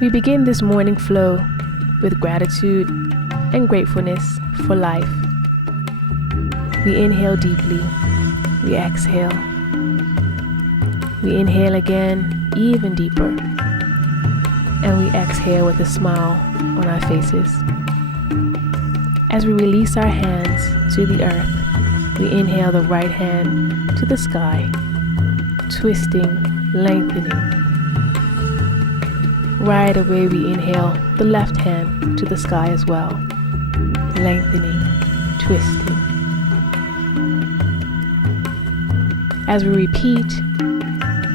We begin this morning flow with gratitude and gratefulness for life. We inhale deeply, we exhale. We inhale again, even deeper, and we exhale with a smile on our faces. As we release our hands to the earth, we inhale the right hand to the sky, twisting, lengthening. Right away we inhale the left hand to the sky as well, lengthening, twisting. As we repeat,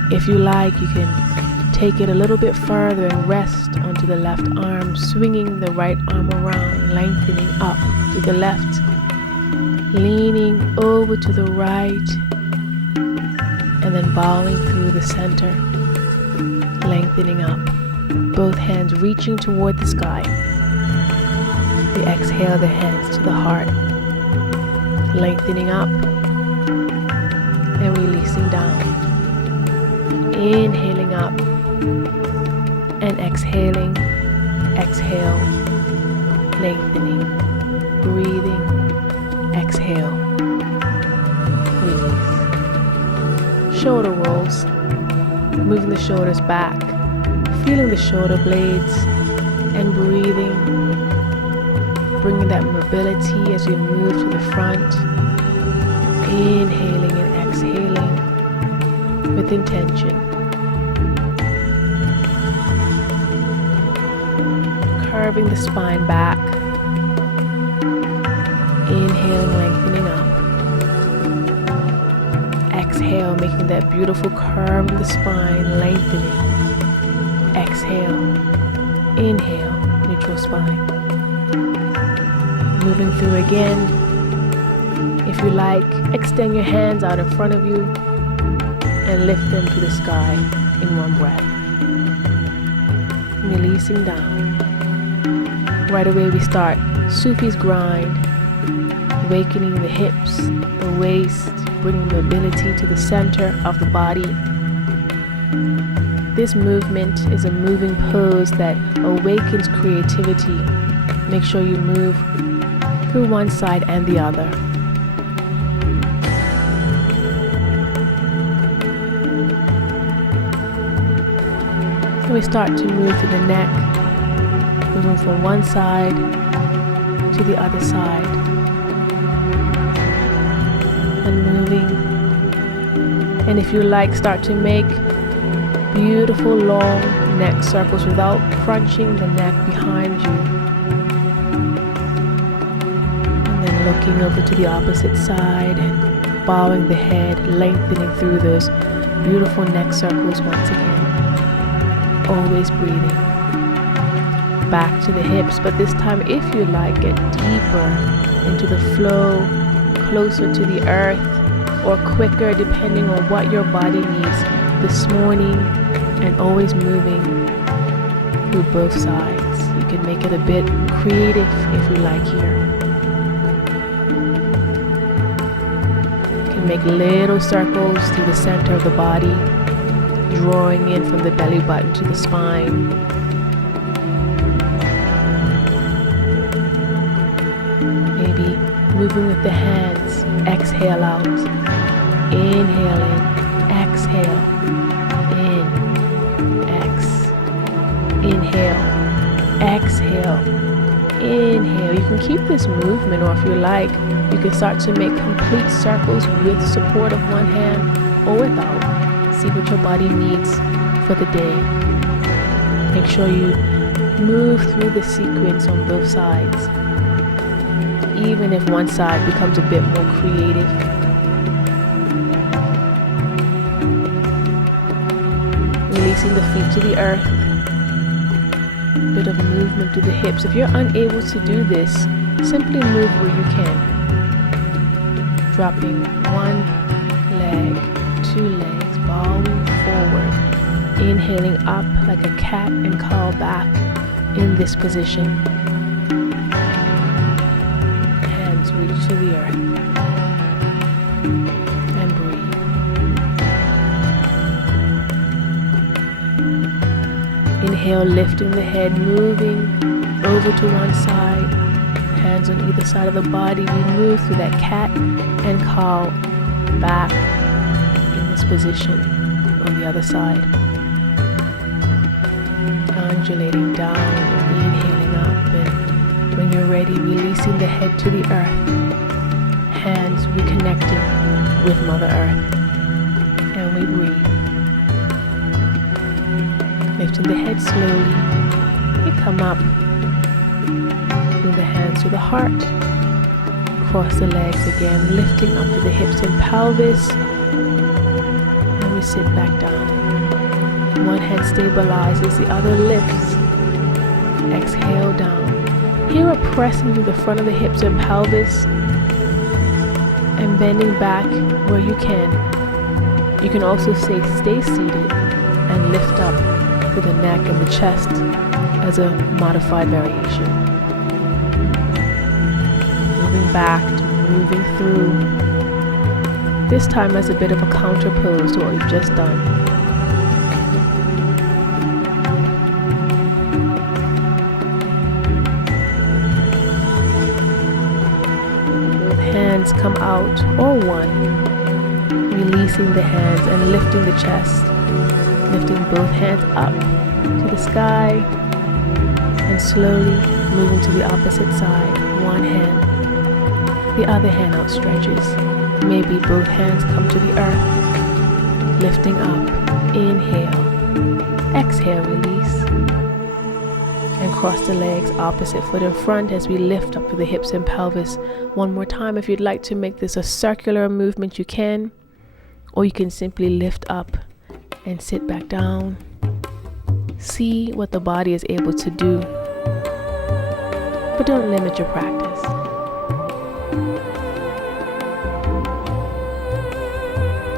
if you like, you can take it a little bit further and rest onto the left arm, swinging the right arm around, lengthening up to the left, leaning over to the right, and then bowing through the center, lengthening up, both hands reaching toward the sky. We exhale the hands to the heart, lengthening up and releasing down. Inhaling up and exhaling, exhale, lengthening, breathing, exhale, release. Shoulder rolls, moving the shoulders back, feeling the shoulder blades and breathing, bringing that mobility as we move to the front, inhaling and exhaling with intention. Curving the spine back, inhaling, lengthening up. Exhale, making that beautiful curve in the spine, lengthening. Exhale, inhale, neutral spine. Moving through again. If you like, extend your hands out in front of you and lift them to the sky in one breath. Releasing down. Right away we start Sufi's grind, awakening the hips, the waist, bringing mobility to the center of the body. This movement is a moving pose that awakens creativity. Make sure you move through one side and the other. And we start to move through the neck, moving from one side to the other side, and moving. And if you like, start to make beautiful long neck circles without crunching the neck behind you. And then looking over to the opposite side and bowing the head, lengthening through those beautiful neck circles once again. Always breathing. Back to the hips, but this time, if you like, get deeper into the flow, closer to the earth, or quicker depending on what your body needs this morning, and always moving through both sides. You can make it a bit creative if you like here. You can make little circles through the center of the body, drawing in from the belly button to the spine. Maybe moving with the hands. Exhale out. Inhale in. Exhale. In. Ex. Inhale. Exhale. Inhale. You can keep this movement, or if you like, you can start to make complete circles with support of one hand or without. See what your body needs for the day. Make sure you move through the sequence on both sides, even if one side becomes a bit more creative. Releasing the feet to the earth. Bit of movement to the hips. If you're unable to do this, simply move where you can. Dropping one leg, two legs, bowing forward. Inhaling up like a cat and cow back in this position. Hands reach to the earth. And breathe. Inhale, lifting the head, moving over to one side. Hands on either side of the body. We move through that cat and cow back in this position on the other side. Undulating down and inhaling up, and when you're ready, releasing the head to the earth. Hands reconnecting with Mother Earth. And we breathe. Lifting the head slowly. We come up. Move the hands to the heart. Cross the legs again, lifting up to the hips and pelvis. And we sit back down. One hand stabilizes, the other lifts. Exhale down. Here we're pressing through the front of the hips and pelvis and bending back where you can. You can also stay seated and lift up through the neck and the chest as a modified variation. Moving back, moving through. This time as a bit of a counter pose to what we've just done. Hands come out or one, releasing the hands and lifting the chest, lifting both hands up to the sky and slowly moving to the opposite side. One hand, the other hand outstretches. Maybe both hands come to the earth, lifting up. Inhale, exhale, release. And cross the legs, opposite foot in front as we lift up to the hips and pelvis. One more time. If you'd like to make this a circular movement, you can. Or you can simply lift up and sit back down. See what the body is able to do. But don't limit your practice.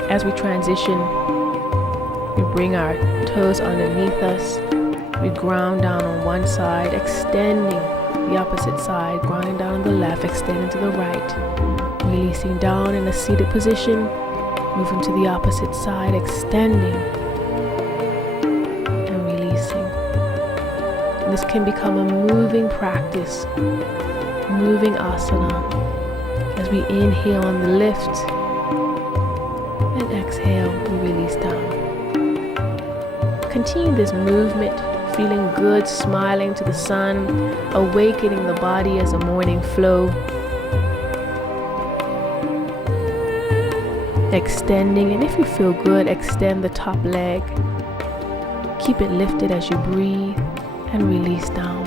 As we transition, we bring our toes underneath us. We ground down on one side, extending the opposite side, grounding down on the left, extending to the right, releasing down in a seated position, moving to the opposite side, extending and releasing. And this can become a moving practice, moving asana. As we inhale on the lift and exhale, we release down. Continue this movement, feeling good, smiling to the sun, awakening the body as a morning flow. Extending, and if you feel good, extend the top leg. Keep it lifted as you breathe and release down.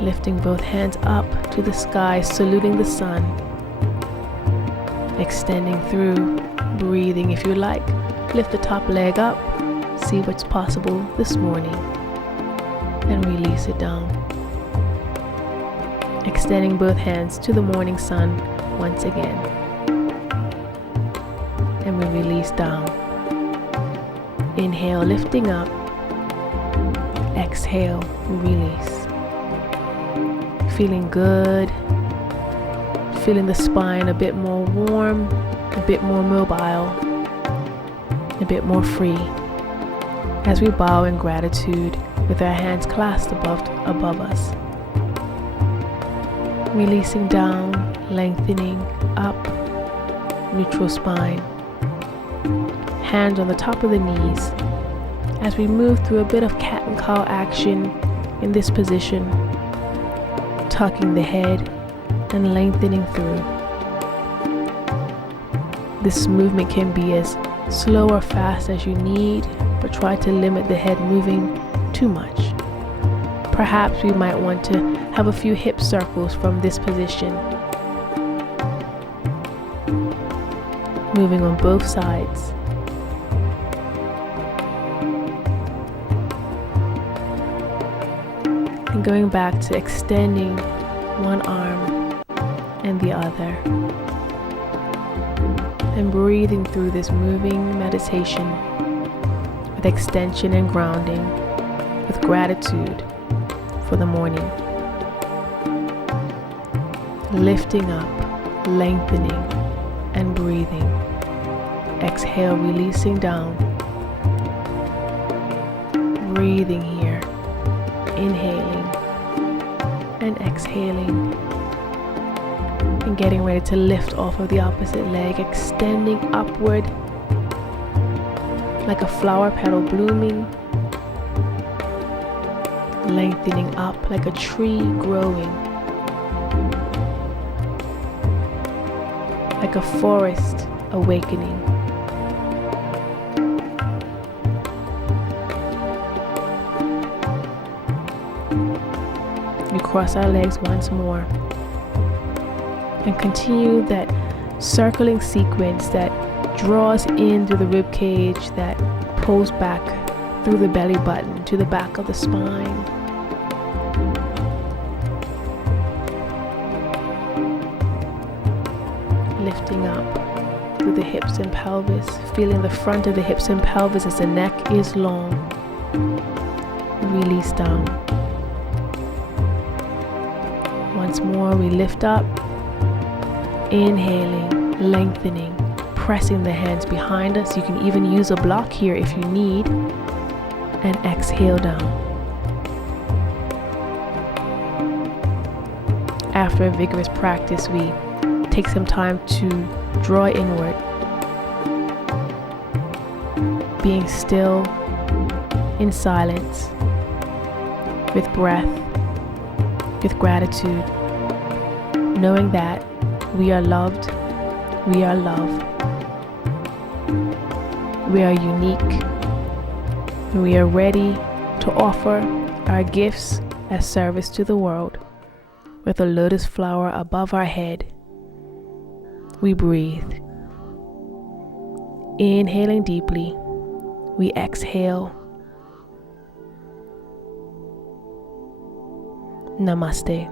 Lifting both hands up to the sky, saluting the sun. Extending through, breathing if you like. Lift the top leg up. See what's possible this morning and release it down. Extending both hands to the morning sun once again. And we release down. Inhale, lifting up. Exhale, release. Feeling good. Feeling the spine a bit more warm, a bit more mobile, a bit more free. As we bow in gratitude with our hands clasped above us. Releasing down, lengthening up, neutral spine. Hands on the top of the knees. As we move through a bit of cat and cow action in this position, tucking the head and lengthening through. This movement can be as slow or fast as you need, but try to limit the head moving too much. Perhaps we might want to have a few hip circles from this position. Moving on both sides. And going back to extending one arm and the other. And breathing through this moving meditation with extension and grounding, with gratitude for the morning. Lifting up, lengthening, and breathing. Exhale, releasing down. breathing here, inhaling and exhaling, and getting ready to lift off of the opposite leg, extending upward like a flower petal blooming, lengthening up like a tree growing, like a forest awakening. We cross our legs once more and continue that circling sequence that draws in through the rib cage, that pulls back through the belly button to the back of the spine. Lifting up through the hips and pelvis, feeling the front of the hips and pelvis as the neck is long. Release down. Once more, we lift up, inhaling, lengthening, pressing the hands behind us. You can even use a block here if you need, and exhale down. After a vigorous practice, we take some time to draw inward, being still in silence, with breath, with gratitude, knowing that we are loved, we are love, we are unique, and we are ready to offer our gifts as service to the world. With a lotus flower above our head, we breathe. Inhaling deeply, we exhale. Namaste.